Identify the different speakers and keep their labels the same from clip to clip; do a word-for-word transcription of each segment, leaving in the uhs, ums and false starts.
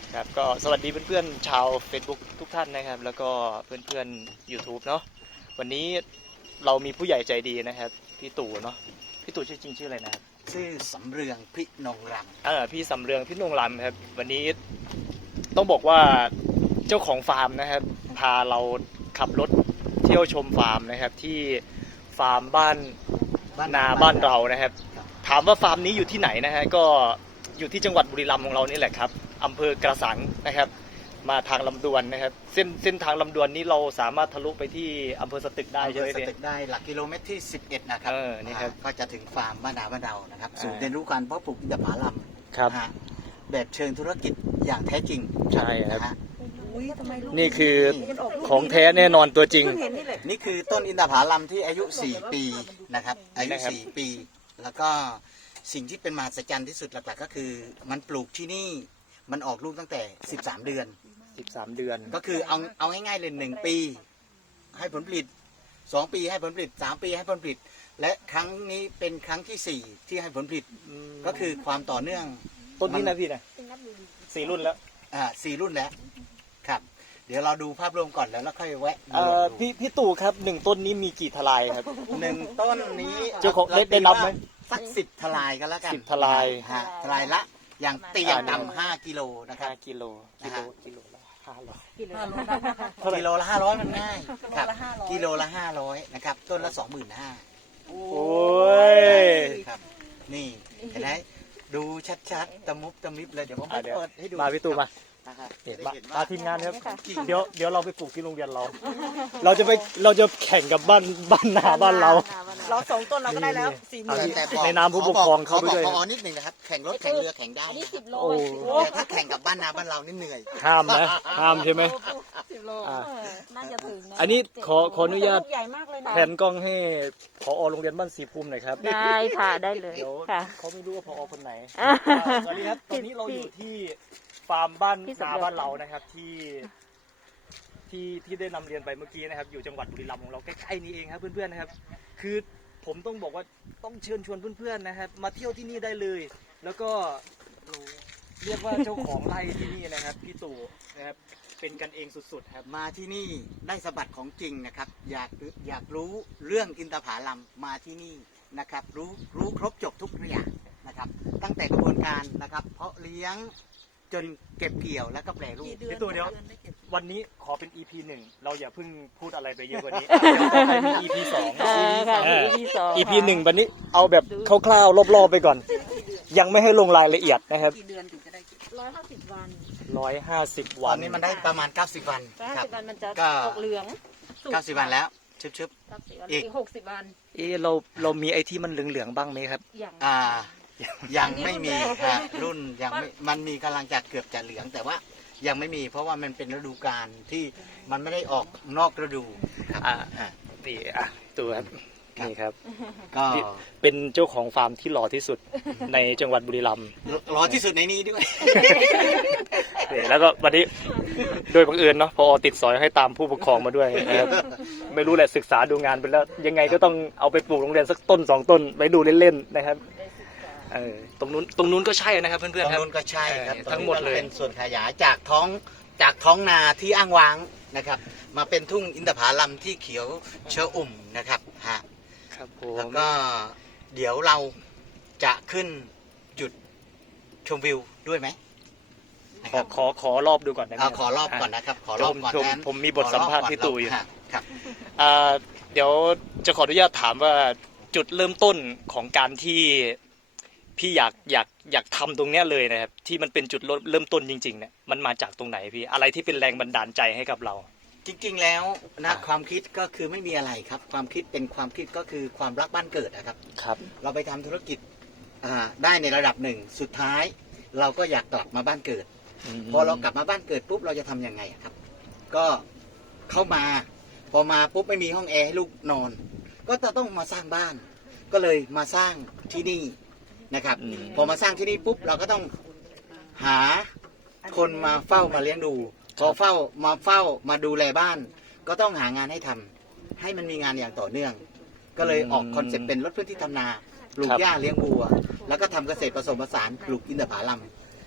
Speaker 1: ครับก็สวัสดีเพื่อนๆชาว Facebook ทุกท่านนะครับแล้วก็เพื่อนๆ YouTube เนาะวันนี้เรามีผู้ใหญ่ใจดีนะครับพี่ตู่เนาะพี่ตู่ชื่อจริงชื่ออะไรนะครับ
Speaker 2: ชื่อสำเรืองพินงรำ
Speaker 1: เออพี่สำเรืองพี่นงรำครับวันนี้ต้องบอกว่าเจ้าของฟาร์มนะครับพาเราขับรถเที่ยวชมฟาร์มนะครับที่ฟาร์มบ้านนาบ้านเรานะครับถามว่าฟาร์มนี้อยู่ที่ไหนนะฮะก็อยู่ที่จังหวัดบุรีรัมย์ของเรานี่แหละครับอำเภอกระสังนะครับมาทางลำดวนนะครับเส้นเส้นทางลำดวนนี้เราสามารถทะลุไปที่อำเภอสตึกได้ใช่ไหม
Speaker 2: สตึกได้หลักกิโลเมตรที่สิบเอ็ดนะครับ
Speaker 1: เออนี่ครับ
Speaker 2: ก็จะถึงฟาร์มบ้านนาบ้านเรานะครับศูนย์
Speaker 1: อ่า
Speaker 2: เรียนรู้การเพาะปลูกอินทผลัม
Speaker 1: ครับ
Speaker 2: นะฮะแบบเชิงธุรกิจอย่างแท้จริง
Speaker 1: ใช่ครับ
Speaker 2: นะฮะ
Speaker 3: อุ๊ยทำไมลูก
Speaker 1: นี่คือ
Speaker 3: มันกลูก
Speaker 1: ของแท้แน่นอนตัวจริง
Speaker 3: เพิ่งเห็นนี่แหละ
Speaker 2: นี่คือต้นอินทผลัมที่อายุสี่ปีนะครับอายุ
Speaker 1: นะครับ
Speaker 2: สี่ปี แล้วก็สิ่งที่เป็นมหัศจรรย์ที่สุดหลักๆก็คือมันปลูกที่นี่มันออกลูกตั้งแต่สิบสามเดือน
Speaker 1: สิบสามเดือน
Speaker 2: ก็คือเอาเอาง่ายๆเลยหนึ่งปีให้ผลผลิตสองปีให้ผลผลิตสามปีให้ผลผลิต และครั้งนี้เป็นครั้งที่สี่ที่ให้ผลผลิตก็คือความต่อเนื่อง
Speaker 1: ต้นนี้นะพี่นะสี่รุ่นแล้ว
Speaker 2: อ่าสี่รุ่นแล้วครับ เดี๋ยวเราดูภาพรวมก่อนแล้วเราค่อยแวะ
Speaker 1: เอ่อพี่พี่ตู่ครับหนึ่งต้นนี้มีกี่ทลายครับ
Speaker 2: หนึ่งต้นนี้
Speaker 1: เจ้าของได้ได้นับไหม
Speaker 2: สักสิบทลายกันแล้วกัน
Speaker 1: สิบทลาย
Speaker 2: ฮะทลายละอย่างตีอย่างต่ำห้ากิโลนะครับ
Speaker 1: ห้ากิโลกิโลกิโลละห้าร้อย
Speaker 3: กิโล
Speaker 2: กิโลละห้าร้อยมันง่ายครับ
Speaker 3: ละห้าร้อย
Speaker 2: กิโลละห้าร้อยนะครับต้นละสองหมื่นห้า
Speaker 1: โอ้ย
Speaker 2: ครับนี่เห็นไหมดูชัดๆตะมุบตะมิบเลยเดี๋ยวผม
Speaker 1: อ่ะเดี๋ยว
Speaker 2: เปิดให้ดู
Speaker 1: มาพี่ตู่มา
Speaker 2: นะฮะ
Speaker 1: เห็น
Speaker 2: จะ
Speaker 1: มา
Speaker 2: ได้
Speaker 1: มาทีมงานครับ
Speaker 2: จริง
Speaker 1: เดี๋ยวเดี๋ยวเราไปปลูกที่โรงเรียนเรา เราจะไปเราจะแข่งกับบ้านบ้านนาบ้านเรา
Speaker 3: เราสองต้นเราก็ได้แล้วสี่ห
Speaker 1: เอา
Speaker 3: มื่น
Speaker 1: ที่
Speaker 2: แต่บอก
Speaker 1: ในนามผู้ปกครองเข้าไปด้วย
Speaker 2: ขอบอกขอนิดหนึ่งนะครับแข่งรถแข่งเรือแข่งได้
Speaker 4: อันนี้
Speaker 2: นะ
Speaker 4: สิบโล
Speaker 1: โอ้
Speaker 2: แต่ถ้าแข่งกับบ้านนาบ้านเรานี่เหนื่อย
Speaker 1: ห้ามนะห้ามใช่ไหม
Speaker 3: สิบโล
Speaker 1: อ่า
Speaker 4: น่าจะถึงนะ
Speaker 1: อันนี้ขอขออนุญาต
Speaker 3: ลูกใหญ่มากเลยนะ
Speaker 1: แผนกล้องให้ผอโรงเรียนบ้านสีภูมิหน่อยครับ
Speaker 4: ได้ค่ะได้เลย
Speaker 1: เดี๋ยว
Speaker 4: ค่ะ
Speaker 1: เขาไม่รู้ว่าผอคนไหน
Speaker 4: อ่า
Speaker 1: สวัสดีครับตอนนี้เราอยู่ที่ฟาร์มบ้าน
Speaker 4: พี่สำ
Speaker 1: นา
Speaker 4: เร็จ
Speaker 1: บ้านเรานะครับที่ที่ที่ได้นำเรียนไปเมื่อกี้นะครับ อยู่จังหวัดบุรีรัมย์ของเราใกล้ๆนี้เองครับเพื่อนๆนะครับ คือผมต้องบอกว่าต้องเชิญชวนเพื่อนๆนะครับ มาเที่ยวที่นี่ได้เลย แล้วก็เรียกว่าเจ้าของไร่ที่นี่นะครับพี่ตู่นะครับเป็นกันเองสุดๆครับ
Speaker 2: มาที่นี่ได้สะบัดของจริงนะครับ อยากอยากรู้เรื่องอินทผลัมมาที่นี่นะครับ รู้รู้ครบจบทุกอย่างนะครับ ตั้งแต่กระบวนการนะครับ เพาะเลี้ยงจนเก็บเกี่ยวแล้วก็แปรรูป
Speaker 3: กี่เดือน
Speaker 1: พี่ตู่เดี๋ยว
Speaker 3: ดือนได้เก็บ
Speaker 1: วันนี้ขอเป็น อี พี หนึ่งเราอย่าเพิ่งพูดอะไรไปเยอะกว่านี้ เดี๋ยวต่อไปมี อี พี สอง
Speaker 4: ค่ะค่ะ
Speaker 1: เออ
Speaker 4: อีพีสอง
Speaker 1: อี พี หนึ่งวันนี้เอาแบบคร่าวๆรอบๆไปก่อน ยังไม่ให้ลงรายละเอียดนะครับ
Speaker 3: กี่เดือนถึงจะได้เก็บ
Speaker 4: ร้อยห้าสิบวัน
Speaker 1: ร้อยห้าสิบ
Speaker 2: ต
Speaker 1: วั
Speaker 2: อน นนี้มันได้ประมาณเก้าสิบวัน
Speaker 4: ร้อยห้า
Speaker 2: ครับ
Speaker 4: สิบวันมันจะ
Speaker 2: ก็
Speaker 4: ออกเหลืองสุก
Speaker 2: เก้าสิบวันแล้วชึบชึบ
Speaker 4: เก้าสิบวัน
Speaker 2: อีก
Speaker 4: อีกหกสิบวัน
Speaker 1: เอะเราเรามีไอ้ที่มันเหลืองๆบ้างไหมครับ
Speaker 4: อย่าง
Speaker 2: ๆอ่ายังไม่มีฮะรุ่นยังไม่มันมีกำลังจะเกือบจะเหลืองแต่ว่ายังไม่มีเพราะว่ามันเป็นฤดูกาลที่มันไม่ได้ออกนอกฤดูครับ
Speaker 1: อ่า
Speaker 2: อ่า
Speaker 1: นี่อ่ะตัวครับ
Speaker 2: ครับ
Speaker 1: นี่ครับ
Speaker 2: ก็
Speaker 1: เป็นเจ้าของฟาร์มที่หล่อที่สุดในจังหวัดบุรีรัมย์
Speaker 2: รอที่สุดในนี้ด้วย
Speaker 1: นี่แล้วก็วันนี้โดยบังเอิญเนาะพอติดสอยให้ตามผู้ปกครองมาด้วยนะครับไม่รู้แหละศึกษาดูงานไปแล้ว ยังไงก็ต้องเอาไปปลูกโรงเรียนสักต้นสองต้นไว้ดูเล่นๆนะครับเออตรงนู้นตรงนู้นก็ใช่นะครับเพื่อน
Speaker 2: ตรง
Speaker 1: ๆครับ
Speaker 2: นู้นก็ใช่ครับ
Speaker 1: เออทั้งหมดเลย
Speaker 2: เป็นส่วนขยายจากท้องจากท้องนาที่อ้างว้างนะครับ มาเป็นทุ่งอินทผลัมที่เขียวเชออุ่มนะครับฮะ
Speaker 1: ครับผ
Speaker 2: แล้ว
Speaker 1: ม
Speaker 2: ก็เดี๋ยวเราจะขึ้นจุดชมวิวด้วยไหมนะ
Speaker 1: ข
Speaker 2: ค
Speaker 1: อ
Speaker 2: รับ
Speaker 1: ขอขอรอบดูก่อนได้ไหม
Speaker 2: เอาขอรอบก่อนนะครับ ขอรอบก่อน
Speaker 1: ผม
Speaker 2: นั้น
Speaker 1: ผมมีบทสัมภาษณ์พี่ตู่อยู่
Speaker 2: ขรบก่นครับ
Speaker 1: อ่าเดี๋ยวจะขออนุญาตถามว่าจุดเริ่มต้นของการที่พี่อยากอยากอยากทำตรงเนี้ยเลยนะครับที่มันเป็นจุดเริ่มต้นจริงๆเนี่ยมันมาจากตรงไหนพี่อะไรที่เป็นแรงบันดาลใจให้กับเรา
Speaker 2: จริงๆแล้วนะ
Speaker 1: อ่า
Speaker 2: ความคิดก็คือไม่มีอะไรครับ ความคิดเป็นความคิดก็คือความรักบ้านเกิดนะครับ
Speaker 1: ครับ
Speaker 2: เราไปทำธุรกิจอ่าได้ในระดับหนึ่งสุดท้าย เราก็อยากกลับมาบ้านเกิด พอเรากลับมาบ้านเกิดปุ๊บเราจะทำยังไงอะครับ ก็เข้ามาพอมาปุ๊บไม่มีห้องแอร์ให้ลูกนอน ก็จะต้องมาสร้างบ้าน ก็เลยมาสร้างที่นี่นะครับ
Speaker 1: อืม
Speaker 2: พอมาสร้างที่นี่ปุ๊บเราก็ต้องหาคนมาเฝ้ามาเลี้ยงดูพอเฝ้ามาเฝ้ามาดูแลบ้าน ก็ต้องหางานให้ทำให้มันมีงานอย่างต่อเนื่อง ก็เลยออกคอนเซ็ปต์เป็นรถพื้นที่ทำนาปลูกหญ้าเลี้ยงวัว แล้วก็ทำเกษตรผสมผสานปลูกอินทผลัม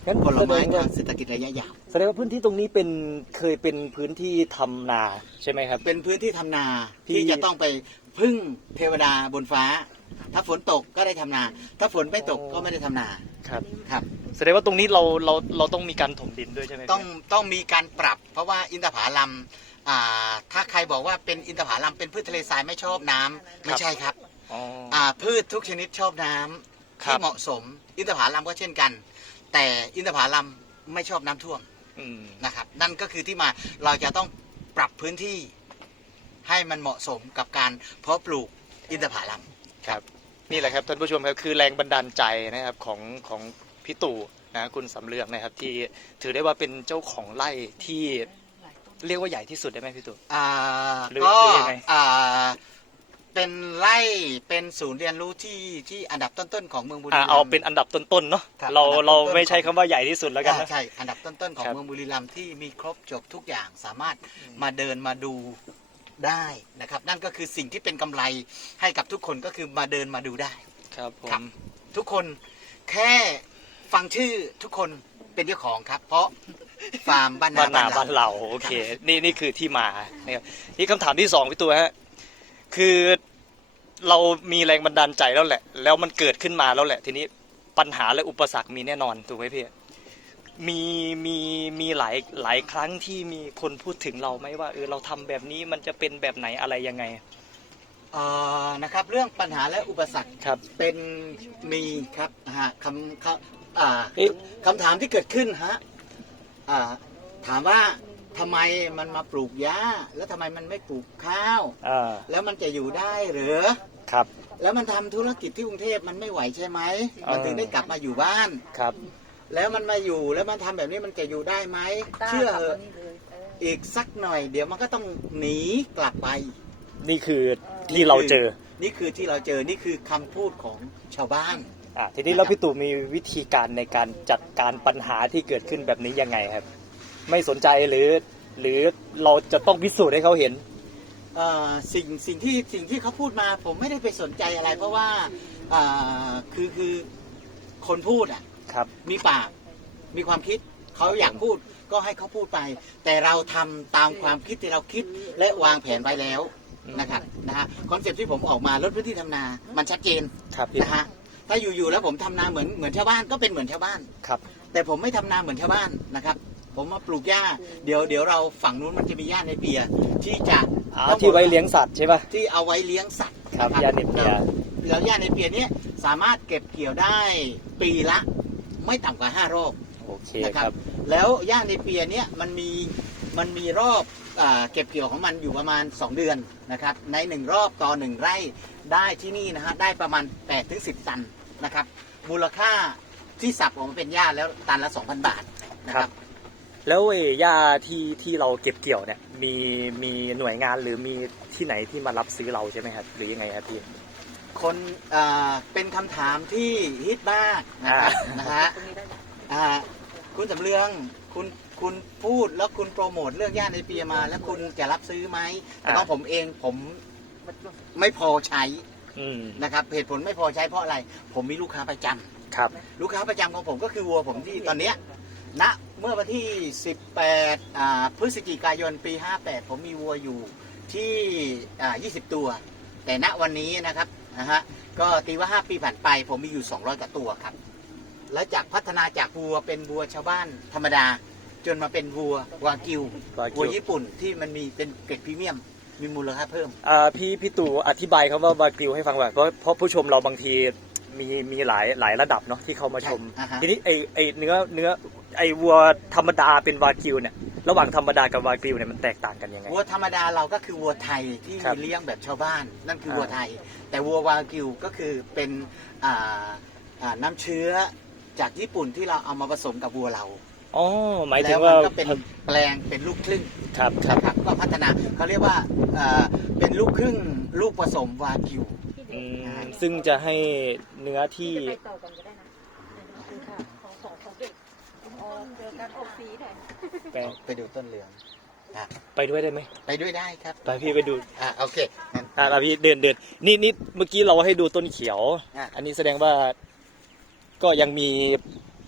Speaker 1: งั้น
Speaker 2: ผล
Speaker 1: แสด
Speaker 2: ไม้
Speaker 1: งว่า
Speaker 2: ทางเศรษฐกิจระยะยาว
Speaker 1: แสดงว่าพื้นที่ตรงนี้เป็นเคยเป็นพื้นที่ทำนาใช่ไหมครับ
Speaker 2: เป็นพื้นที่ทำนา
Speaker 1: ที่
Speaker 2: ที่จะต้องไปพึ่งเทวดาบนฟ้า ถ้าฝนตกก็ได้ทำนา ถ้าฝนไม่ตกก็ไม่ได้ทำนา
Speaker 1: ครับ
Speaker 2: ครับ
Speaker 1: แสดงว่าตรงนี้เราเราเราต้องมีการถมดินด้วยใช่ไหมพี่
Speaker 2: ต้องต้องมีการปรับ เพราะว่าอินทผลัมอ่าถ้าใครบอกว่าเป็นอินทผลัมเป็นพืชทะเลทรายไม่ชอบน้ำไม่ใช่ครับ
Speaker 1: อ๋อ
Speaker 2: อ่าพืชทุกชนิดชอบน้ำ
Speaker 1: ครั
Speaker 2: ที่
Speaker 1: บ
Speaker 2: เหมาะสม อินทผลัมก็เช่นกัน แต่อินทผลัมไม่ชอบน้ำท่วม
Speaker 1: อืม
Speaker 2: นะครับ นั่นก็คือที่มาเราจะต้องปรับพื้นที่ให้มันเหมาะสมกับการเพาะปลูกอินทผลัม
Speaker 1: ครับนี่แหละครับท่านผู้ชมครับคือแรงบันดาลใจนะครับของของพี่ตู่นะคุณสำเรืองนะครับที่ถือได้ว่าเป็นเจ้าของไร่ที่เรียกว่าใหญ่ที่สุดได้ไหมพี่ตู่
Speaker 2: อ่า
Speaker 1: หรือ
Speaker 2: ก็
Speaker 1: หรือยังไง
Speaker 2: อ่าเป็นไร่เป็นศูนย์เรียนรู้ที่ที่อันดับต้นๆของเมืองบุรี
Speaker 1: อ่า
Speaker 2: รัมย์
Speaker 1: เอาเป็นอันดับต้นๆเนาะ
Speaker 2: ครับ
Speaker 1: เรา
Speaker 2: อันดับ
Speaker 1: เรา
Speaker 2: ต้นๆ
Speaker 1: ไม่ใช้
Speaker 2: ของ
Speaker 1: คำว่าใหญ่ที่สุดแล้วกันนะ
Speaker 2: อ่าใช่อันดับต้นๆของ
Speaker 1: ครับ
Speaker 2: เมืองบุรีรัมย์ที่มีครบจบทุกอย่างสามารถ
Speaker 1: อืม
Speaker 2: มาเดินมาดูได้นะครับ นั่นก็คือสิ่งที่เป็นกำไรให้กับทุกคนก็คือมาเดินมาดูได้
Speaker 1: ครับผ
Speaker 2: ครับ
Speaker 1: ม
Speaker 2: ทุกคนแค่ฟังชื่อทุกคนเป็นเจ้าของครับ เพราะฟาร์มบ้านนา
Speaker 1: บ้านนา
Speaker 2: บ้าน
Speaker 1: บ้าน
Speaker 2: เรา
Speaker 1: เราโอเคนี่นี่คือที่มานะครับนี่คำถามที่สองพี่ตู่ฮะคือเรามีแรงบันดาลใจแล้วแหละ แล้วมันเกิดขึ้นมาแล้วแหละ ทีนี้ปัญหาและอุปสรรคมีแน่นอนถูกไหมพี่มีมีมีหลายหลายครั้งที่มีคนพูดถึงเราไหมว่าเออเราทำแบบนี้มันจะเป็นแบบไหนอะไรยังไง
Speaker 2: เอ่อนะครับเรื่องปัญหาและอุปสรรค
Speaker 1: ครับ
Speaker 2: เป็นมีครับฮะคำคำอ่า
Speaker 1: เอ๊ะ
Speaker 2: คำถามที่เกิดขึ้นฮะอ่าถามว่าทำไมมันมาปลูกหญ้าแล้วทำไมมันไม่ปลูกข้าว
Speaker 1: อ่า
Speaker 2: แล้วมันจะอยู่ได้หรือ
Speaker 1: ครับ
Speaker 2: แล้วมันทำธุรกิจที่กรุงเทพมันไม่ไหวใช่ไหม
Speaker 1: เออ
Speaker 2: มันถึงได้กลับมาอยู่บ้าน
Speaker 1: ครับ
Speaker 2: แล้วมันมาอยู่แล้วมันทำแบบนี้มันจะอยู่ได้ไหมเชื่อเหอะอีกสักหน่อย เดี๋ยวมันก็ต้องหนีกลับไป
Speaker 1: นี่คือที่เราเจอ
Speaker 2: นี่คือที่เราเจอนี่คือคำพูดของชาวบ้าน
Speaker 1: อ่าทีนี้แล้วพี่ตู่มีวิธีการในการจัดการปัญหาที่เกิดขึ้นแบบนี้ยังไงครับ ไม่สนใจหรือหรือเราจะต้องพิสูจน์ให้เขาเห็น
Speaker 2: เอ่อสิ่งสิ่งที่สิ่งที่เขาพูดมาผมไม่ได้ไปสนใจอะไร เพราะว่าอ่าคือคือคนพูดอ่ะ
Speaker 1: ครับ
Speaker 2: มีปากมีความคิดเขาอยากพูดก็ให้เขาพูดไป แต่เราทำตามความคิดที่เราคิดและวางแผนไว้แล้วนะครับนะฮะคอนเซ็ปต์ที่ผมออกมาลดพื้นที่ทำนา มันชัดเจน
Speaker 1: ครับพี่
Speaker 2: นะฮะถ้าอยู่ๆแล้วผมทำนาเหมือนเหมือนชาวบ้านก็เป็นเหมือนชาวบ้าน
Speaker 1: ครับ
Speaker 2: แต่ผมไม่ทำนาเหมือนชาวบ้านนะครับ ผมมาปลูกหญ้าเดี๋ยวเดี๋ยวเราฝั่งนู้นมันจะมีหญ้าในเปียที่จะ
Speaker 1: อ่าที่ไว้เลี้ยงสัตว์ใช่ป่ะ
Speaker 2: ที่เอาไว้เลี้ยงสัตว์
Speaker 1: ครับ
Speaker 2: ะ
Speaker 1: หญ้าในเปีย
Speaker 2: แล้วหญ้าในเปียเนี้ยสามารถเก็บเกี่ยวได้ปีละไม่ต่ำกว่าห้ารอบ
Speaker 1: โอเค
Speaker 2: นะค
Speaker 1: ค
Speaker 2: รั
Speaker 1: รับ บ
Speaker 2: แล้วหญ้าในเปียเนี้ยมันมีมันมีรอบอาเก็บเกี่ยวของมันอยู่ประมาณสองเดือนนะครับในหนึ่งรอบต่อหนึ่งไร่ได้ที่นี่นะฮะได้ประมาณแปดถึงสิบตันนะครับมูลค่าที่สับออกมาเป็นหญ้าแล้วตันละสองพันบาทนะครับ
Speaker 1: แล้วไอ้หญ้าที่ที่เราเก็บเกี่ยวเนี่ยมีมีหน่วยงานหรือมีที่ไหนที่มารับซื้อเราใช่ไหมครับหรือยังไงครับพี่
Speaker 2: คนอ่าเป็นคำถามที่ฮิตมากนะครับ
Speaker 1: อ่าน
Speaker 2: นะฮะอ่าคุณสำเรืองคุณคุณพูดแล้วคุณโปรโมทเรื่องย่านในเปียมา แล้วคุณจะรับซื้อไหมแต่ของผมเองผมไม่พอใช้
Speaker 1: อืม
Speaker 2: นะครับเหตุผลไม่พอใช้เพราะอะไร ผมมีลูกค้าประจำ
Speaker 1: ครับ
Speaker 2: ลูกค้าประจำของผมก็คือวัวผมที่ตอนเนี้ยณเมื่อวันที่สิบแปดอ่าพฤศจิกายนปีห้าแปดผมมีวัวอยู่ที่อ่ายี่สิบตัว แต่ณวันนี้นะครับนะฮะก็ตีว่าห้าปีผ่านไป ผมมีอยู่สองร้อยกว่าตัวครับ และจากพัฒนาจากวัวเป็นวัวชาวบ้านธรรมดา จนมาเป็นวัววากิว
Speaker 1: วากิว
Speaker 2: วัวญี่ปุ่นที่มันมีเป็นเกรดพรีเมียม มีมูลค่าเพิ่ม
Speaker 1: อ่าพี่พี่ตู่อธิบายคำว่าวากิวให้ฟังแบบเพราะเพราะผู้ชมเราบางทีมีมีหลายหลายระดับเนาะที่เข้ามาชม
Speaker 2: ใช่อ่าฮะ
Speaker 1: ทีนี้ไอไอเนื้อเนื้อไอวัวธรรมดาเป็นวากิวเนี่ยระหว่างธรรมดากับวากิวเนี่ยมันแตกต่างกันยังไง
Speaker 2: วัวธรรมดาเราก็คือวัวไทยที่
Speaker 1: ครับ
Speaker 2: เลี้ยงแบบชาวบ้าน นั่นคือ
Speaker 1: อ่า
Speaker 2: วัวไทย แต่วัววากิวก็คือเป็นอ่าอ่าน้ำเชื้อจากญี่ปุ่นที่เราเอามาผสมกับวัวเรา
Speaker 1: อ๋อหมายถึ
Speaker 2: แล้
Speaker 1: ง
Speaker 2: ว
Speaker 1: ว่า
Speaker 2: มันก็เป็นแปลงเป็นลูกครึ่ง
Speaker 1: ครับครับ
Speaker 2: นะครับก็พัฒนาเขาเรียกว่าเอ่อเป็นลูกครึ่งลูกผสมวากิว
Speaker 1: อืมซึ่งจะให้เนื้อที่
Speaker 4: ไปต่อกันก็ได้นะคือค่ะของของของเด็กอ๋อเจอกันออกสีหน่อย
Speaker 1: แปลง
Speaker 2: ไปดูต้นเหลืองอ่ะ
Speaker 1: ไปด้วยได้ไหม
Speaker 2: ไปด้วยได้ครับ
Speaker 1: ไปพี่ไปดู
Speaker 2: อ่ะโอเคงั้น
Speaker 1: อ่าพี่เดินเดินนี่นี่เมื่อกี้เราให้ดูต้นเขียว
Speaker 2: อ่ะ
Speaker 1: อันนี้แสดงว่าก็ยังมี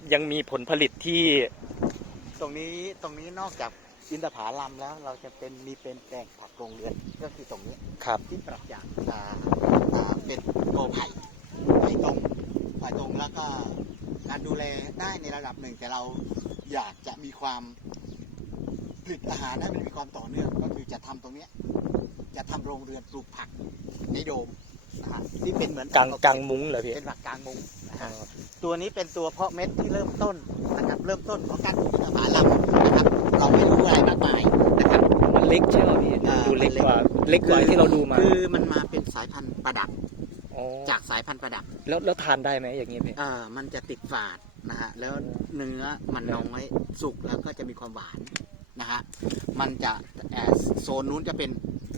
Speaker 1: ยังมีผลผลิตที่
Speaker 2: ตรงนี้ตรงนี้นอกจากอินทผลัมแล้วเราจะเป็นมีเป็นแปลงผักโรงเรือนก็คือตรงนี้
Speaker 1: ครับ
Speaker 2: ที่ปรับจากอ่าอ่าเป็นโกไผ่ไผ่ตรงไผ่ตรงแล้วก็การดูแลได้ในระดับหนึ่งแต่เราอยากจะมีความผลิตอาหารให้มันมีความต่อเนื่องก็คือจะทำตรงเนี้ยจะทำโรงเรือนปลูกผักในโดมนะฮะที่เป็นเหมือน
Speaker 1: กลางกลางมุ้งเหรอพี่
Speaker 2: เป็นผักกลางมุ้งนะฮะตัวนี้เป็นตัวเพาะเม็ดที่เริ่มต้นนะครับเริ่มต้นของการปลูกอินทผลัมนะครับเราไม่รู้อะไรมากมายนะครับ
Speaker 1: มันเล็กใช่ไหมพี่
Speaker 2: อ่า
Speaker 1: ดูเล็ก
Speaker 2: มันเล็ก
Speaker 1: กว่าเล็กกว่าที่เราดูมา
Speaker 2: คือมันมาเป็นสายพันธุ์ประดับ
Speaker 1: อ๋อ
Speaker 2: จากสายพันธุ์ประดับ
Speaker 1: แล้วแล้วทานได้ไหมอย่างนี้พี่
Speaker 2: อ่ามันจะติดฝาดนะฮะแล้วเนื้อมันน้อยสุกแล้วก็จะมีความหวานนะฮะมันจะเอ่อโซนนู้นจะเป็น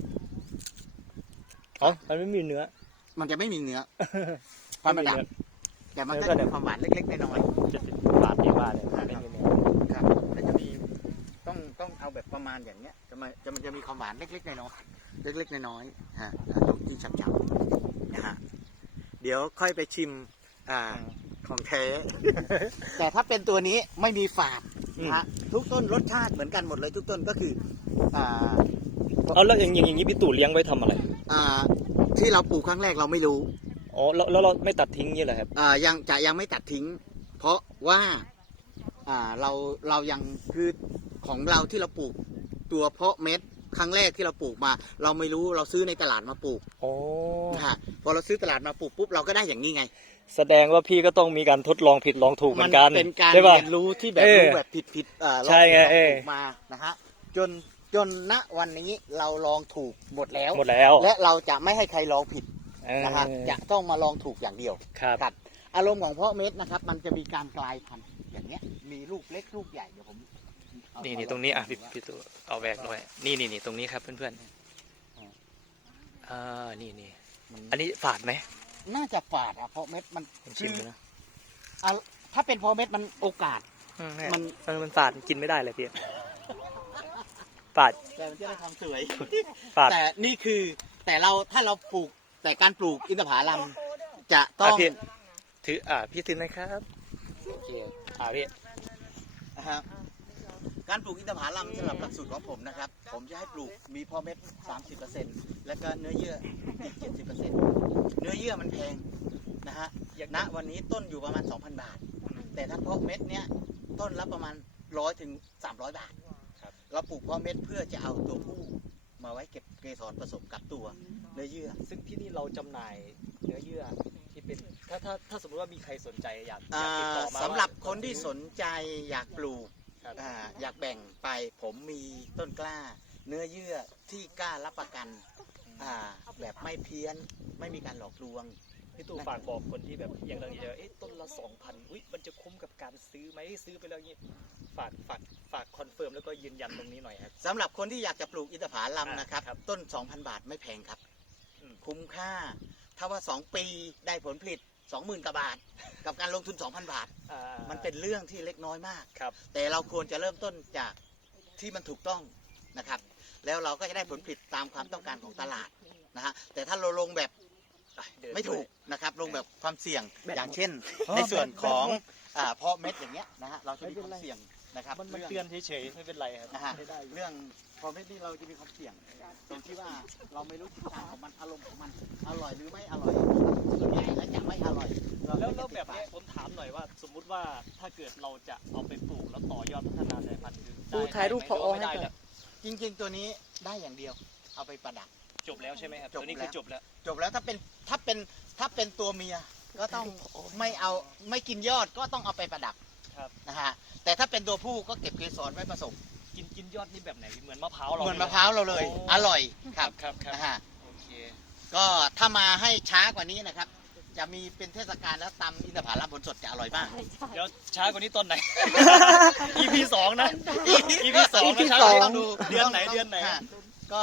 Speaker 1: อ๋อมันไม่มีเนื้อ
Speaker 2: มันจะไม่มีเนื้อพันธุ์ประดับ แต่มันก็จะมีความหวานเล็กๆน้อย
Speaker 1: จะเป็นฝาดที่ว่าเลยไม่มีเนื้อ
Speaker 2: ๆครับแล้วจะมีต้องต้องเอาแบบประมาณอย่างเนี้ยจะมาจะมันจะมีความหวานเล็กๆน้อยๆเล็กๆน้อยๆฮะตรงที่ฉับๆนะฮะเดี๋ยวค่อยไปชิมอ่าของแท้ แต่ถ้าเป็นตัวนี้ไม่มีฝาดนะฮะทุกต้นรสชาติเหมือนกันหมดเลยทุกต้นก็คืออ่า
Speaker 1: เอาแล้วอย่างอย่างนี้พี่ตู่เลี้ยงไว้ทำอะไร
Speaker 2: อ่าที่เราปลูกครั้งแรกเราไม่รู้
Speaker 1: อ๋อแล้วแล้วเราไม่ตัดทิ้งนี่เหรอครับ
Speaker 2: อ่ายังจะยังไม่ตัดทิ้ง เพราะว่าอ่าเราเรายังคือของเราที่เราปลูกตัวเพาะเม็ดครั้งแรกที่เราปลูกมา เราไม่รู้เราซื้อในตลาดมาปลูก
Speaker 1: อ๋อ
Speaker 2: นะฮะพอเราซื้อตลาดมาปลูกปุ๊บเราก็ได้อย่างนี้ไง
Speaker 1: แสดงว่าพี่ก็ต้องมีการทดลองผิดลองถูกเหมือนกัน
Speaker 2: เป็นการ
Speaker 1: ใช่ป่ะ
Speaker 2: เรียนรู้ที่แบบ
Speaker 1: เออ
Speaker 2: รู้แบบผิดผิดๆเอ่อลอง
Speaker 1: ใช่ไง
Speaker 2: ผิดลอง
Speaker 1: เออ
Speaker 2: ถูกมานะฮะจนจนณวันนี้เราลองถูกหมดแล้ว
Speaker 1: หมดแล้ว
Speaker 2: และเราจะไม่ให้ใครลองผิด
Speaker 1: เออ
Speaker 2: นะฮะจะต้องมาลองถูกอย่างเดียว
Speaker 1: ครับ
Speaker 2: ครับอารมณ์ของเพาะเม็ดนะครับ มันจะมีการกลายพันธุ์อย่างเงี้ยมีลูกเล็กลูกใหญ่เดี๋ยวผมเอา
Speaker 1: นี่
Speaker 2: เอา
Speaker 1: นี่ตรงนี้อ่ะพี่พี่ตู่เอาแบกด้วยนี่นี่นี่ตรงนี้ครับเพื่อนๆอ่านี่นี่
Speaker 2: มัน
Speaker 1: อันนี้ฝาดไหม
Speaker 2: น่าจะฝาดอะเพาะเม็ดมัน
Speaker 1: ผมชิมดูนะ
Speaker 2: อ่ะถ้าเป็นเพาะเม็ดมันโอกาส
Speaker 1: อืม
Speaker 2: มัน
Speaker 1: เออมันฝาดกินไม่ได้เลยพี่ฝาด
Speaker 2: แต่มันจะได้ความสวย
Speaker 1: ฝาด
Speaker 2: แต่นี่คือแต่เราถ้าเราปลูกแต่การปลูกอินทผลัมจะต้อ
Speaker 1: อ่ะ
Speaker 2: ง
Speaker 1: พี่ถืออ่าพี่ถือหนะครับโอเคอ่าพี่
Speaker 2: นะฮะการปลูกอินทผลัมสำหรับหลักสูตรของผมนะครับ ผมจะให้ปลูกมีเพาะเม็ด สามสิบเปอร์เซ็นต์ แล้วก็เนื้อเยื่ออีก เจ็ดสิบเปอร์เซ็นต์ เนื้อเยื่อมันแพงนะฮะณวันนี้ต้นอยู่ประมาณ สองพัน บาท แต่ถ้าเพาะเม็ดเนี้ยต้นละประมาณหนึ่งร้อยถึงสามร้อยบาท
Speaker 1: ครับ
Speaker 2: เราปลูกเพาะเม็ดเพื่อจะเอาตัวผู้มาไว้เก็บเกสรผสมกับตัวเนื้อเยื่อ
Speaker 1: ซึ่งที่นี่เราจำหน่ายเนื้อเยื่อที่เป็นถ้าถ้าถ้าสมมติว่ามีใครสนใจอยากอยากติดต่อมา
Speaker 2: สำหรับ
Speaker 1: ว่า
Speaker 2: คนที่สนใจอยากปลูก
Speaker 1: ครับ
Speaker 2: อ่าอยากแบ่งไปผมมีต้นกล้า เนื้อเยื่อที่กล้ารับประกันอ่าแบบไม่เพี้ยนไม่มีการหลอกลวง
Speaker 1: พี่ตู่ฝากบอกคนที่แบบยังลังเลเอ๊ะต้นละสองพันอุ้ยมันจะคุ้มกับการซื้อไหมซื้อไปแล้วงี้ฝากฝากฝากคอนเฟิร์มแล้วก็ยืนยันตรงนี้หน่อยครับ
Speaker 2: สำหรับคนที่อยากจะปลูกอินทผลัม
Speaker 1: อ่าน
Speaker 2: นะครับ
Speaker 1: ครับ
Speaker 2: ต้น สองพัน บาทไม่แพงครับ
Speaker 1: อืม
Speaker 2: คุ้มค่า ถ้าว่า สอง ปีได้ผลผลิต สองหมื่น กว่าบาท กับการลงทุน สองพัน บาท
Speaker 1: อ่า
Speaker 2: มันเป็นเรื่องที่เล็กน้อยมาก
Speaker 1: ครับ
Speaker 2: แต่เราควรจะเริ่มต้นจากที่มันถูกต้องนะครับ แล้วเราก็จะได้ผลผลิตตามความต้องการของตลาดนะฮะแต่ถ้าเราลงแบบไม่ถูกนะครับ ลงแบบความเสี่ยงอย่างเช่น ในส่วนของอ่าเพาะเม็ดอย่างเงี้ยนะฮะเราจะมีความเสี่ยงนะครับ
Speaker 1: มันมัน
Speaker 2: เรื่อง
Speaker 1: เตือนเฉยๆไม่เป็นไรครับ
Speaker 2: นะฮะเรื่องเพาะเม็ดนี่เราจะมีความเสี่ยงตรงที่ว่าเราไม่รู้ทิศทางของมันอารมณ์ของมันอร่อยหรือไม่อร่อยส่วนใหญ่แล้วจะไม่อร่อยเรา
Speaker 1: แล้ว
Speaker 2: ก็
Speaker 1: แล้ว
Speaker 2: จะ
Speaker 1: แบบ
Speaker 2: ติด
Speaker 1: นี้
Speaker 2: ปาก
Speaker 1: ผมถามหน่อยว่า สมมุติว่าถ้าเกิดเราจะเอาไปปลูกแล้วต่อยอดพัฒนาสายพันธุ์คือ
Speaker 3: ดู
Speaker 1: ได้
Speaker 3: ถ่ายรูป
Speaker 1: ไหม
Speaker 3: พอ
Speaker 1: หรือว่า
Speaker 3: ให้
Speaker 1: ไม่ได้
Speaker 3: หน่อย
Speaker 1: แล้ว
Speaker 2: จริงๆตัวนี้ได้อย่างเดียวเอาไปประดับ
Speaker 1: จบแล้วใช่ไหมครับ
Speaker 2: จบ
Speaker 1: ตัวนี้
Speaker 2: แล้ว
Speaker 1: คือจบแล้ว
Speaker 2: จบแล้วถ้าเป็นถ้าเป็นถ้าเป็นตัวเมียก็ต้องไม่เอาไม่กินยอดก็ต้องเอาไปประดับ
Speaker 1: ครับ
Speaker 2: นะฮะแต่ถ้าเป็นตัวผู้ก็เก็บเกสรไว้ผสม
Speaker 1: กินกินยอดนี่แบบไหนเหมือนมะพร้าวเรา
Speaker 2: เหมือนมะพร้าวเราเลย
Speaker 1: โ
Speaker 2: อร่อยครับ
Speaker 1: ครับครับ
Speaker 2: นะฮะ
Speaker 1: โอเค
Speaker 2: ก็ถ้ามาให้ช้ากว่านี้นะครับ จะมีเป็นเทศกาลแล้วตำอินทผลัมผลสดจะอร่อยมาก
Speaker 1: เดี๋ยวช้ากว่านี้ตอนไหน อี พี สองนะ
Speaker 2: อี
Speaker 1: อี พี สอง
Speaker 2: พี
Speaker 1: นะช้า
Speaker 2: ส
Speaker 1: ก
Speaker 2: อ
Speaker 1: ว่าง นี้ต้องดูเดือนไหน
Speaker 2: ต้ง
Speaker 1: เดือนไหน
Speaker 2: ฮะก็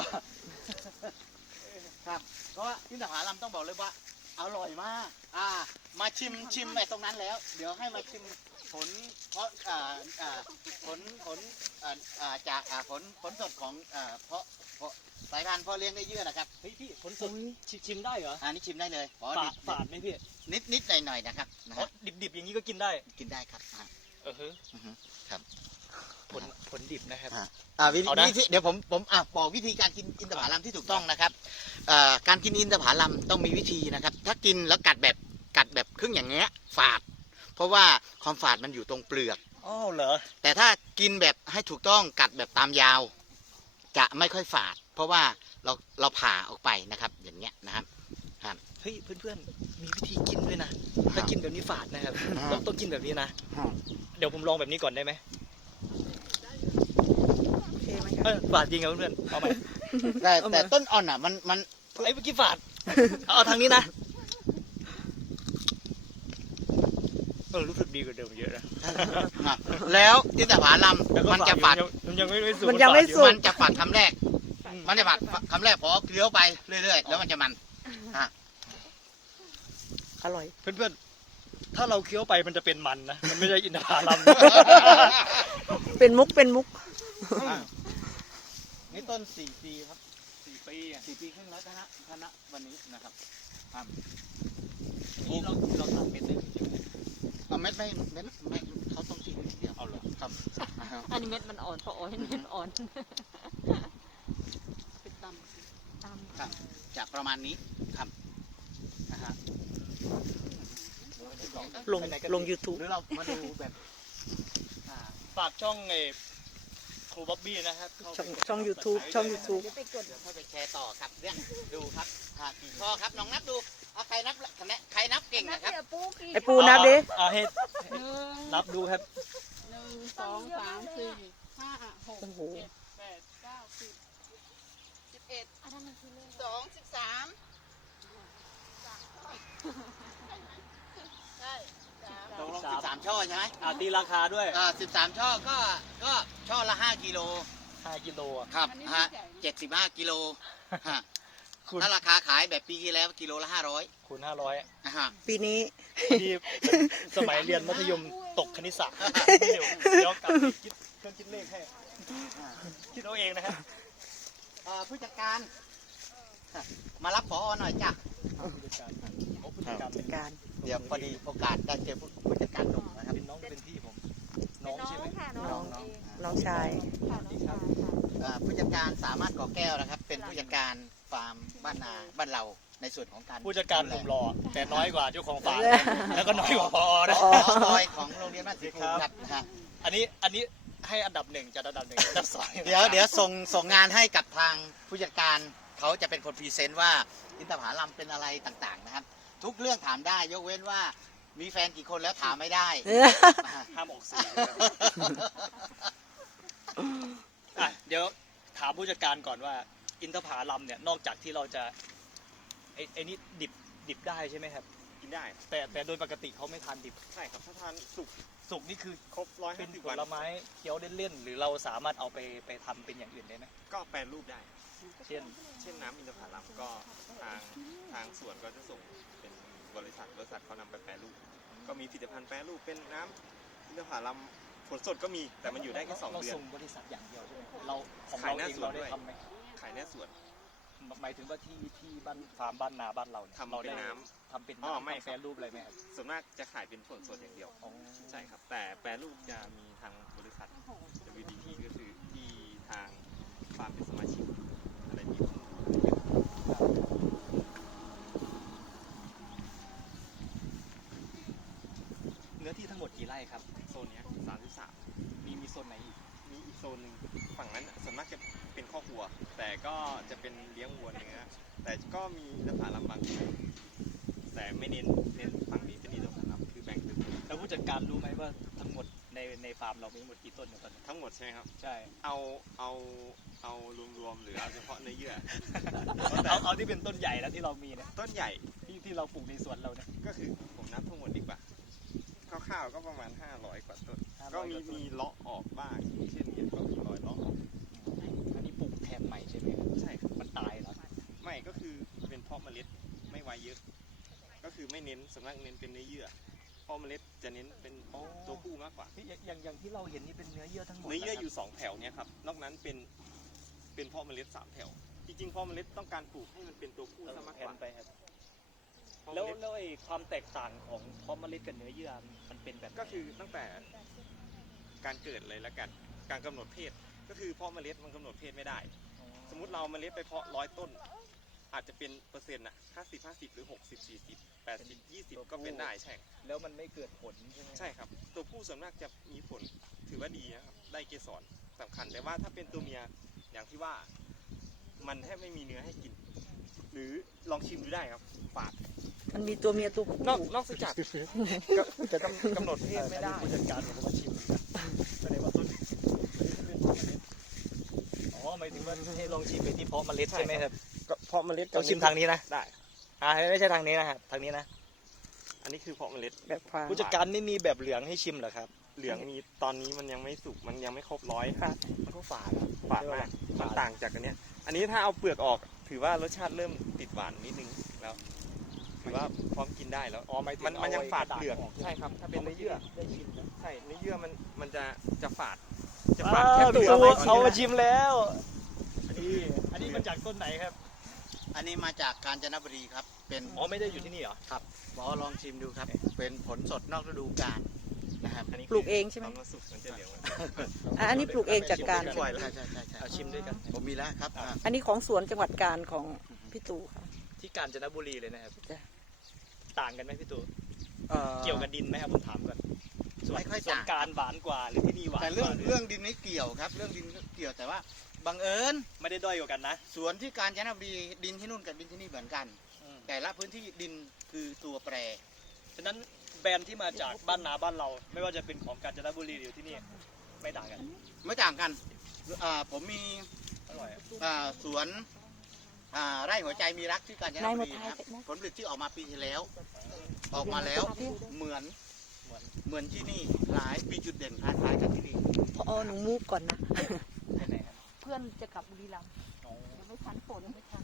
Speaker 2: ครับเพราะว่าอินทผลัมต้องบอกเลยว่าอร่อยมากอ่ามาชิมชิมไอ้ตรงนั้นแล้ว เดี๋ยวให้มาชิมผลเพราะอ่าอ่าผลผลอ่าอ่าจากอ่าผลผลสดของอ่าเพราะเพราะสายพันธุ์พ่อเลี้ยงได้เยื่อนะครับ
Speaker 1: เฮ้ยพี่ผลสดชิชิมได้เหรอ
Speaker 2: อันนี้ชิมได้เลยอ๋อ
Speaker 1: ฝา
Speaker 2: ดิ
Speaker 1: ด
Speaker 2: บ
Speaker 1: ฝาดไหมพี่
Speaker 2: นิดนิดหน่อยหน่อยๆนะครับนะ
Speaker 1: อ๋อ
Speaker 2: ฮะ
Speaker 1: ดิบดิบอย่างนี้ก็กินได้
Speaker 2: กินได้ครับอ่า
Speaker 1: เออฮึ
Speaker 2: อือฮึครับ
Speaker 1: ผลผลดิบนะครับ
Speaker 2: อ่าอ่าวิธี
Speaker 1: เอานะ
Speaker 2: วิธีเดี๋ยวผมผมอ่าบอกวิธีการกินอินทผลัมที่ถูกต้องนะครับเอ่อการกินอินทผลัมต้องมีวิธีนะครับ ถ้ากินแล้วกัดแบบกัดแบบครึ่งอย่างเงี้ยฝาด เพราะว่าความฝาดมันอยู่ตรงเปลือก
Speaker 1: อ๋อเหรอ
Speaker 2: แต่ถ้ากินแบบให้ถูกต้องกัดแบบตามยาว จะไม่ค่อยฝาด เพราะว่าเราเราผ่าออกไปนะครับ อย่างเงี้ยนะครับ
Speaker 1: เฮ้ยเพื่อนๆมีวิธีกินด้วยนะถ้ากินแบบนี้ฝาดนะครับ
Speaker 2: อ่า
Speaker 1: ต้องต้องกินแบบนี้นะ
Speaker 2: อืม
Speaker 1: เดี๋ยวผมลองแบบนี้ก่อนได้ไหม
Speaker 3: โอเคไหม
Speaker 1: เอ
Speaker 3: คะ
Speaker 1: อฝาดจริงครับเพื่อนๆเอาไหม
Speaker 2: แต่
Speaker 3: เอามา
Speaker 2: แต่ต้นอ่อนอ่ะมันมัน
Speaker 1: ไอ้เมื่อกี้ฝาด เอาเอาทางนี้นะเออรู้สึกดีกว่าเดิมเยอะนะ
Speaker 2: อ่ะแล้วอินทผลัม
Speaker 1: แล้วก็
Speaker 2: มันจะฝาด
Speaker 1: อยู่มันยังไม่ไม่สุก
Speaker 3: มันยังไม่
Speaker 1: ฝาดอ
Speaker 3: สุก
Speaker 2: มันจะฝาดคำแรก มันจะฝาดคำแรกพอเคี้ยวไปเรื่อยๆ แล้วมันจะมันอ่ะ
Speaker 3: อร่อย
Speaker 1: เพื่อนๆถ้าเราเคี้ยวไปมันจะเป็นมันนะมันไม่ใช่อินทผลัม
Speaker 3: เป็นมุกเป็นมุก
Speaker 2: อ่ะนี่ต้นสี่ปีครับ
Speaker 1: สี่ปีอ่ะ
Speaker 2: สี่ปีครึ่งแล้วคณะคณะวันนี้นะครับครับ
Speaker 1: นี่เราเราตัดเม็ดได้ใช่ไหม
Speaker 2: เอาเม็ดไม่เม็ดไม่เขาต้องกินอย่างเดียวเอาเหรอครับอ่าฮะ
Speaker 4: อันนี้เม็ดมันอ่อนพออ่อนเม็ดอ่อนเป็นตำตำ
Speaker 2: ครับจะประมาณนี้ครับนะฮะ
Speaker 3: ลงลง YouTube
Speaker 2: หรือเรามาดูแบบอ่า
Speaker 1: ฝากช่องไอ้ครูบ๊อบบี้นะครับเข้าไป
Speaker 3: ช่องช่อง YouTube ช่อง YouTube
Speaker 2: เดี๋ยวค่อยไปแชร์ต่อครับเรื่องดูครับอ่ากี่ข้อครับลองนับดูเอาใครนับคะแนนใครนับเก่งนะครับ
Speaker 3: ไอปูนับดิ
Speaker 1: เอาให้
Speaker 4: หนึ่ง
Speaker 1: นับดูครับ
Speaker 4: หนึ่งสองสามสี่ห้าหก
Speaker 3: โอ้โห
Speaker 4: เจ็ดแปดเก้าสิบสิบเอ็ดอันนั้นมันคือเลข
Speaker 2: สองสิบสามตกลงสิบสามช่อใช่ไหม
Speaker 1: อ่าตีราคาด้วย
Speaker 2: อ่าสิบสามช่อก็ก็ช่อละห้ากิโล
Speaker 1: ห้ากิโลอ่ะ
Speaker 2: ครับฮะเจ็ดสิบห้ากิโลฮะ
Speaker 1: คูณ
Speaker 2: ถ้าราคาขายแบบปีที่แล้วกิโลละห้าร้อย
Speaker 1: คูณห้าร้อย
Speaker 2: นะฮะ
Speaker 3: ปีนี้
Speaker 1: ที่สมัยเรียนมัธยมตกคณิตศาสตร์เดี๋ยวเดี๋ยวกลับไปคิดเครื่องคิดเลขให้ คิดเอาเองนะฮะ
Speaker 2: เอ่อผู้จัดการมารับผอหน่อยจ้ะ
Speaker 1: ผู้จัดการโอ้ผู้จัดการเป็น
Speaker 3: การ
Speaker 2: เดี๋ยวพอดีโอกาสได้เจอผู้ผู้จัดการหนุ่มนะครับ
Speaker 1: เป็นน้องเป็นพี่ผม น้องใช่ไหม
Speaker 3: น้องน้องชาย
Speaker 2: อ่าผู้จัดการสามารถก่อแก้วนะครับ เป็นผู้จัดการฟาร์มบ้านนาบ้านเราในส่วนของการ
Speaker 1: ผู้จัดการผมรอแต่น้อยกว่าเจ้าของฟาร์มแล้วก็น้อยกว่าพอนะ
Speaker 2: ผอคอยของโรงเรียนบ้านสีภูมิครับนะฮะ
Speaker 1: อันนี้อันนี้ให้อันดับหนึ่งจัดอันดับหนึ่งอันดับสอง
Speaker 2: เดี๋ยวเดี๋ยวส่งส่งงานให้กับทางผู้จัดการเขาจะเป็นคนพรีเซนต์ว่าอินทผลัมเป็นอะไรต่างๆนะครับ ทุกเรื่องถามได้ยกเว้นว่ามีแฟนกี่คนแล้วถามไม่ได้
Speaker 1: ห้ามออกสื่ออ่ะเดี๋ยวถามผู้จัดการก่อนว่า อินทผลัมเนี่ยนอกจากที่เราจะไอ้ไอ้นี่ดิบดิบได้ใช่ไหมครับ
Speaker 5: กินได้
Speaker 1: แต่แต่โดยปกติเขาไม่ทานดิบ
Speaker 5: ใช่ครับ ถ้าทานสุก
Speaker 1: สุกนี่คือ
Speaker 5: ครบร้อย
Speaker 1: เป็
Speaker 5: ห้าน สิบ
Speaker 1: ผ
Speaker 5: วัน
Speaker 1: ลไม้เคี้ยวเล่นๆหรือเราสามารถเอาไปไปทำเป็นอย่างอื่นได้ไหม
Speaker 5: ก็แปรรูปได้
Speaker 1: เช่น
Speaker 5: เช่นน้ำอินทผลัมก็ทางทางสวนก็จะส่งเป็นบริษัทบริษัทเขานำไปแปรรูป ก็มีผลิตภัณฑ์แปรรูปเป็นน้ำอินทผลัมผลสดก็มีแต่มันอยู่ได้แค่สอง
Speaker 1: เรา
Speaker 5: เดือน
Speaker 1: ส่งบริษัทอย่างเดียวใช่ไหมเราของ
Speaker 5: ขาย
Speaker 1: เรา
Speaker 5: หน้า
Speaker 1: เอง
Speaker 5: สวน
Speaker 1: เราได้
Speaker 5: ด้วย
Speaker 1: ทำไหม
Speaker 5: ขายแน่ส่วน
Speaker 1: หมายถึงว่าที่ที่บ้านฟาร์มบ้านนาบ้านเราเนี่ย
Speaker 5: ทำ
Speaker 1: เรา
Speaker 5: เป็น
Speaker 1: ได้
Speaker 5: น้
Speaker 1: ทำเป็น
Speaker 5: อ๋อ
Speaker 1: น้ำ
Speaker 5: ไม่
Speaker 1: ทำ
Speaker 5: ครับ
Speaker 1: แปรรูปอะไรไหมครับ
Speaker 5: ำส่วนมากจะขายเป็นผลสดอย่างเดียว
Speaker 1: อ๋อ
Speaker 5: ใช่ครับ แต่แปรรูปจะมีทางบริษัท ดับเบิลยู ดี ที ก็คือที่ทางฟาร์มเป็นสมาชิกอะไรนี้
Speaker 1: เนื้อที่ทั้งหมดกี่ไร่ครับ
Speaker 5: โซนเนี้ยสามสิบสาม
Speaker 1: มีมีโซนไหนอีก
Speaker 5: มีอีกโซนหนึ่งฝั่งนั้นน่ะส่วนมากจะเป็นข้อกวัว แต่ก็จะเป็นเลี้ยงวัวเนื้อแต่ก็มีอินทผลัมบางส่วนแต่ไม่เน้นเน้นฝั่งนี้เป็นอินทผลัมคือแบ่งเป็น
Speaker 1: แล้วผู้จัดการรู้ไหมว่าทั้งหมดในในฟาร์มเรามีทั้งหมดกี่ต้นเนี่ยตอนนี้
Speaker 5: ทั้งหมดใช่ไหมครับ
Speaker 1: ใช่
Speaker 5: เอาเอาเอารวมๆหรือเอาเฉพาะเนื้อเยื่อ
Speaker 1: เอาเอาที่เป็นต้นใหญ่แล้วที่เรามีเนี่ย
Speaker 5: ต้นใหญ่
Speaker 1: ที่ที่เราปลูกในสวนเราเนี่ย
Speaker 5: ก็คือผมนับทั้งหมดดีกว่าคร่าวๆก็ประมาณห้าร้อยกว่าต้น
Speaker 1: 500
Speaker 5: ก็มี
Speaker 1: กว่าต้น
Speaker 5: มีเลาะออกบ้างเช่นเนี่ยก็มีรอยเลาะออก
Speaker 1: อันนี้ปลูกแทนใหม่ใช่ไหมครับ
Speaker 5: ใช่ครับ
Speaker 1: มันตายแล้ว
Speaker 5: ไม่ก็คือเป็นเพาะเมล็ดไม่ไว้เยอะ ก็คือไม่เน้นส่วนมากเน้นเป็นเนื้อเยื่อเพราะเมล็ดจะเน้นเป็นตัวผู้มากกว่า
Speaker 1: อย่างอย่างอย่างที่เราเห็นนี่เป็นเนื้อเยื่อทั้งหมด
Speaker 5: เนื้อเยื่อ
Speaker 1: นะครับ
Speaker 5: อยู่สองแถวเนี่ยครับนอกนั้นเป็นเป็นเพาะเมล็ดสามแถว จริงๆเพาะเมล็ดต้องการปลูกให้มันเป็นตัวผู้ซะมาก
Speaker 1: แท
Speaker 5: ก
Speaker 1: น
Speaker 5: ว่า
Speaker 1: ไปครับ
Speaker 5: เพาะเม
Speaker 1: แล้ว
Speaker 5: ล็ด
Speaker 1: แล้วไอ้ความแตกต่างของเพาะเมล็ดกับเนื้อเยื่อมันเป็นแบบไหน
Speaker 5: ก็คือตั้งแต่การเกิดเลยแล้วกันการกำหนดเพศก็คือเพาะเมล็ดมันกำหนดเพศไม่ได้ สมมุติเราเมล็ดไปเพาะร้อยต้น อาจจะเป็นเปอร์เซ็นต์อ่ะห้าสิบห้าสิบหรือหกสิบสี่สิบแปดสิบยี่สิบก็เป็นได้ใช่
Speaker 1: แล้วมันไม่เกิดผลใช่ไหม
Speaker 5: ใช่ครับ ตัวผู้ส่วนมากจะมีผลถือว่าดีนะครับได้เกสรสำคัญแต่ว่าถ้าเป็นตัวเมียอย่างที่ว่ามันแทบไม่มีเนื้อให้กิน หรือลองชิมดูได้ครับฝาด
Speaker 3: มันมีตัวเมียตัวผู้
Speaker 5: นอกนอกจากจะกำกำหนดเพศไม่ได้
Speaker 1: ผู้จัดการผมก็มาชิมก็เลยว่าต้นเป็นเพาะเมล็ดอ๋อหมายถึงว่าให้ลองชิมไปที่เพาะเมล็ดใช่ไหมครับ
Speaker 5: ก็เพาะเมล็ด
Speaker 1: เราชิมทางนี้นะ
Speaker 5: ได้
Speaker 1: อ่าไม่ใช่ทางนี้นะครับทางนี้นะ
Speaker 5: อันนี้คือเพาะเมล็ด
Speaker 3: แบบฟาง
Speaker 1: ผู้จัดการไม่มีแบบเหลืองให้ชิมเหรอครับ
Speaker 5: เหลืองมีตอนนี้มันยังไม่สุกมันยังไม่ครบร้อย
Speaker 3: ค่ะ
Speaker 1: มันก็ฝาดอะ
Speaker 5: ฝาดมากมันต่างจากอันเนี้ยอันนี้ถ้าเอาเปลือกออกถือว่ารสชาติเริ่มติดหวานนิดนึงแล้วถือว่าพร้อมกินได้แล้ว
Speaker 1: อ๋อหมายถึง
Speaker 5: มันมันยัง
Speaker 1: เอไอ้
Speaker 5: ฝาด
Speaker 1: กระ
Speaker 5: เปลือก
Speaker 1: อ
Speaker 5: ใช่ครับถ้าเป็นเนื้อเยื่อ
Speaker 1: ได้ชิมแล้ว
Speaker 5: ใช่เนื้อเยื่อมันมันจะจะฝาดจะ
Speaker 1: อ่า
Speaker 5: ฝาดแค่เป
Speaker 1: ดู
Speaker 5: ลือก
Speaker 1: ว่า
Speaker 5: ไม่
Speaker 1: เขา
Speaker 5: กิน
Speaker 1: มาชิมแล้วอันนี้อันนี้มาจากต้นไหนครับ
Speaker 2: อันนี้มาจากกาญจนบุรีครับ เป็น
Speaker 1: อ๋อไม่ได้อยู่ที่นี่เหรอ
Speaker 2: ครับหมอลองชิมดูครับ เป็นผลสดนอกฤดูกาลนะครับ
Speaker 5: อันนี้
Speaker 3: ปลูกเองใช่ไหม
Speaker 5: ตอนมาสุกมันจะเหลือง
Speaker 3: อ่ะอันนี้ปลูกเองจากการ
Speaker 2: ใช่ใช่ใช่ใช่ใช่
Speaker 1: เอาชิมด้วยกัน
Speaker 2: ผมมีแล้วครับอ่า
Speaker 3: อันนี้ของสวนจังหวัดกาญของพี่ตู่ค่ะ
Speaker 1: ที่กาญจนบุรีเลยนะครับ
Speaker 3: จ้ะ
Speaker 1: ต่างกันไหมพี่ตู่
Speaker 2: อ่อ
Speaker 1: เกี่ยวกับดินไหมครับผมถามก่อนส่วน
Speaker 2: ไม่ค่อย
Speaker 1: ส่วน
Speaker 2: ต่าง
Speaker 1: การหวานกว่าหรือที่นี่หวาน
Speaker 2: แต่เรื่อง
Speaker 1: กว่าห
Speaker 2: เรื่องดินไม่เกี่ยวครับ เรื่องดินก็เกี่ยวแต่ว่าบังเอิญ
Speaker 1: ไม่ได้ด้อยกว่ากันนะ
Speaker 2: สวนที่กาญจนบุรีดินที่นู่นกับดินที่นี่เหมือนกัน แต่ละพื้นที่ดินคือตัวแปร
Speaker 1: ฉะนั้นแบรนด์ที่มาจากบ้านนาบ้านเรา ไม่ว่าจะเป็นของกาญจนบุรีหรือที่นี่ไม่ต่างกัน
Speaker 2: ไม่ต่างกันอ่าผมมี
Speaker 1: อร่อยอะ
Speaker 2: อ่าสวนอ่าไร่หัวใจมีรักที่กาญจน
Speaker 3: นาย
Speaker 2: บุ
Speaker 3: มา
Speaker 2: รี
Speaker 3: ทาย
Speaker 2: นะครับ
Speaker 3: เสร็จไหม
Speaker 2: ผลผลิตที่ออกมาปีที่แล้ว ออกมาแล้วเหมือน
Speaker 1: เหมือน
Speaker 2: เหมือนที่นี่หลายมีจุดเด่นคล้ายๆกันที่นี่
Speaker 3: พอหนูมูฟก่อนนะ
Speaker 1: ที่ไหนครับ
Speaker 4: เพื่อนจะกลับบุรีรัมย์
Speaker 1: อ๋อ
Speaker 4: เดี๋ยวไม่ทันฝนไม่ทัน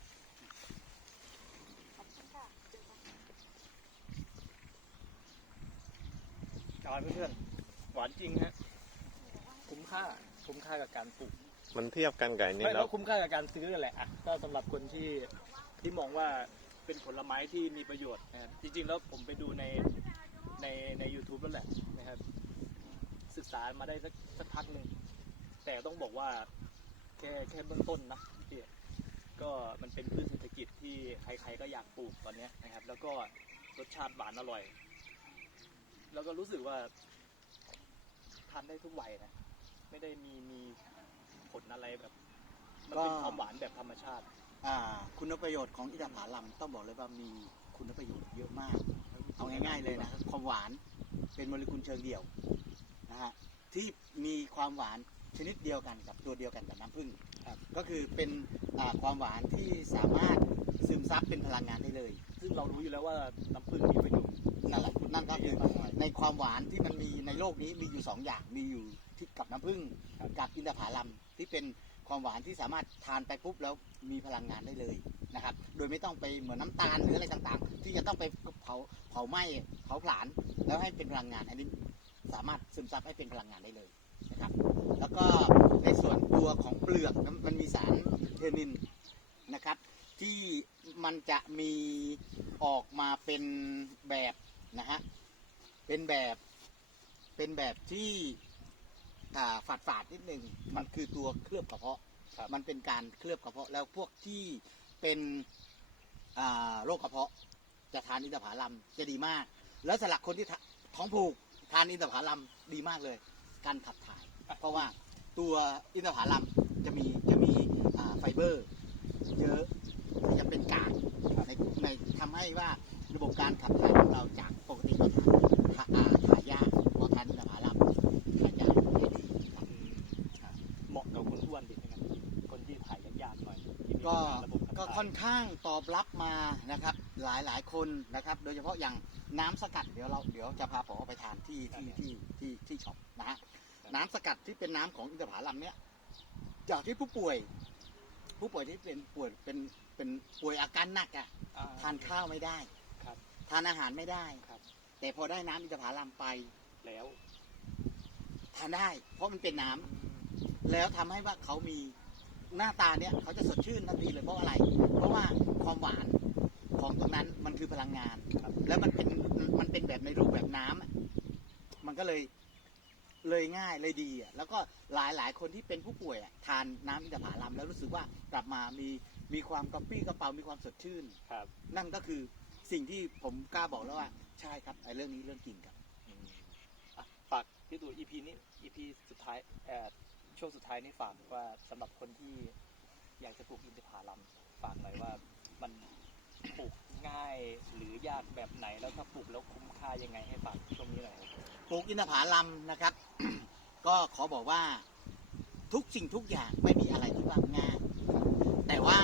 Speaker 1: เอาเพื่อนๆหวานจริงฮะคุ้มค่าคุ้มค่ากับการปลูก
Speaker 5: มันเทียบกันกับอันนี้
Speaker 1: ไม่
Speaker 5: แล้
Speaker 1: แล้ว วคุ้มค่ากับการซื้อนั่นแหละอ่ะก็สำหรับคนที่ที่มองว่าเป็นผลไม้ที่มีประโยชน์นะครับจริงๆแล้วผมไปดูในในใน YouTube แล้วแหละนะครับศึกษามาได้สักสักพักหนึ่งแต่ต้องบอกว่าแค่แค่เบื้องต้นนะพี่ก็มันเป็นพืชเศรษฐกิจที่ใครๆก็อยากปลูกตอนเนี้ยนะครับ แล้วก็รสชาติหวานอร่อย แล้วก็รู้สึกว่าทานได้ทุกวัยนะไม่ได้มีมีผลอะไรแบบ มันเป็นความหวานแบบธรรมชาติ
Speaker 2: อ่าคุณประโยชน์ของอินทผลัมต้องบอกเลยว่ามีคุณประโยชน์เยอะมาก เอาง่ายๆเลยนะครับความหวานเป็นโมเลกุลเชิงเดี่ยวนะฮะที่มีความหวานชนิดเดียวกันกับตัวเดียวกันกับน้ำผึ้ง
Speaker 1: ครับ
Speaker 2: ก็คือเป็นอ่าความหวานที่สามารถซึมซับเป็นพลังงานได้เลย
Speaker 1: ซึ่งเรารู้อยู่แล้วว่าน้ำผึ้งมีประโยชน์
Speaker 2: นั่นแหละนั่นก็คือในความหวานที่มันมีในโลกนี้มีอยู่สองอย่างมีอยู่ที่กับน้ำผึ้งกับอินทผลัมที่เป็นความหวานที่สามารถทานไปปุ๊บแล้วมีพลังงานได้เลยนะครับโดยไม่ต้องไปเหมือนน้ำตาลหรืออะไรต่างๆ ที่จะต้องไปเผาเผาไหม้เผาผลาญแล้วให้เป็นพลังงานอันนี้สามารถซึมซับให้เป็นพลังงานได้เลยนะครับแล้วก็ในส่วนตัวของเปลือกมันมีสารเทนินนะครับที่มันจะมีออกมาเป็นแบบนะฮะเป็นแบบเป็นแบบที่อ่าฝาดฝาดๆนิดนึงมันคือตัวเคลือบกระเพาะมันเป็นการเคลือบกระเพาะแล้วพวกที่เป็นอ่าโรคกระเพาะจะทานอินทผลัมจะดีมาก แล้วสำหรับคนที่ท้องผูกทานอินทผลัมดีมากเลย การขับถ่าย เพราะว่าตัวอินทผลัมจะมีจะมีอ่าไฟเบอร์เยอะที่จะเป็นกากในในทำให้ว่าระบบการขับถ่ายของเราจากปกติเราถ่ายถ่ายถ่ายยากพอทานอินทผลัมถ่ายยากได้ดีครับ
Speaker 1: เหมาะกับคนอ้วนดินะครับคนที่ถ่ายยากๆหน่อยที่มี
Speaker 2: ก็
Speaker 1: ระบบขับ
Speaker 2: ก็
Speaker 1: ถ่าย
Speaker 2: ค่อนข้างตอบรับมานะครับหลายหลายคนนะครับ โดยเฉพาะอย่างน้ำสกัดเดี๋ยวเราเดี๋ยวจะพาผมไปทานที่ที่ที่ที่ที่ช็อปนะฮะน้ำสกัดที่เป็นน้ำของอินทผลัมเนี่ยจากที่ผู้ป่วย ผู้ป่วยที่เป็นป่วยเป็นเป็นป่วยอาการหนักอ่ะ
Speaker 1: อ่า
Speaker 2: ทานข้าวไม่ได้
Speaker 1: ครับ
Speaker 2: ทานอาหารไม่ได้
Speaker 1: ครับ
Speaker 2: แต่พอได้น้ำอินทผลัมไป
Speaker 1: แล้ว
Speaker 2: ทานได้ เพราะมันเป็นน้ำแล้วทำให้ว่าเขามีหน้าตาเนี่ยเขาจะสดชื่นทันทีเลยเพราะอะไร เพราะว่าความหวานของตรงนั้นมันคือพลังงาน แล้วมันเป็นมันเป็นแบบในรูปแบบน้ำอะมันก็เลยเลยง่ายเลยดีอ่ะแล้วก็หลายหลายคนที่เป็นผู้ป่วยอ่ะทานน้ำอินทผลัมแล้วรู้สึกว่ากลับมามีมีความกระปรี้กระเป๋ามีความสดชื่น
Speaker 1: ครับ
Speaker 2: นั่นก็คือสิ่งที่ผมกล้าบอกแล้วว่าใช่ครับไอ้เรื่องนี้เรื่องจริงครับ
Speaker 1: อ่ะฝากพี่ตู่ อี พี นี้ อี พี สุดท้ายเอ่อช่วงสุดท้ายนี่ฝากว่าสำหรับคนที่อยากจะปลูกอินทผลัมฝากหน่อยว่ามันปลูกง่ายหรือยากแบบไหนแล้วถ้าปลูกแล้วคุ้มค่ายังไงให้ฝากช่วงนี้หน่อยครับ
Speaker 2: ปลูกอินทผลัมนะครับ ก็ขอบอกว่าทุกสิ่งทุกอย่างไม่มีอะไรที่ว่าง่าย แต่ว่า